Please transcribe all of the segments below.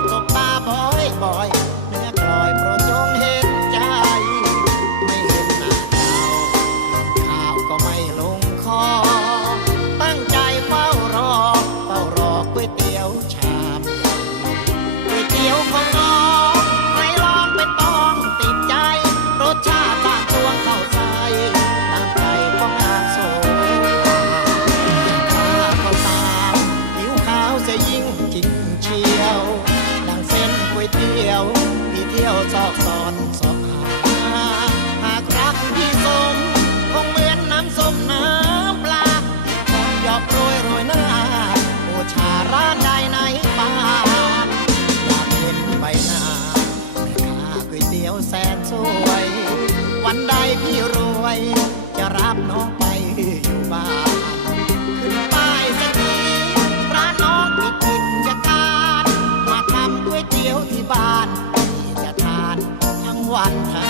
ได้พบตบตาบ่อยบ่อยเนื้อกลอยโปรดจงเห็นใจ ไม่เห็นหน้าเราข้าวก็ไม่ลงคอ ตั้งใจเฝ้ารอ เฝ้ารอก๋วยเตี๋ยวชามก๋วยเตี๋ยวของน้องใครลองไปต้องติดใจ รสชาติจากตวงเข้าใส่น้ำใจของนางโสภาข้าก็ตามผิวขาวเสียยิ่งจริง จะรับน้องไปอยู่บ้านขึ้นป้ายสักทีร้านน้องปิดกิจการมาทำก๋วยเตี๋ยวที่บ้านที่จะทานทั้งวันทั้ง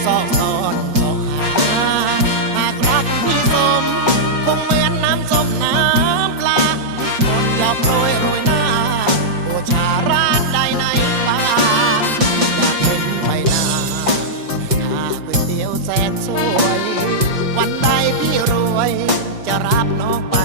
ที่เที่ยวซอกซอนสอกหาหากรักพี่สม คงเหมือนน้ำสมน้ำปลาคนยอมโรยโรยหน้าโอชาร้านใดในป่าอยากเห็นใบหน้าแม่ค้าก๋วยเตี๋ยวแสนสวย วันใดพี่รวยจะรับน้องไป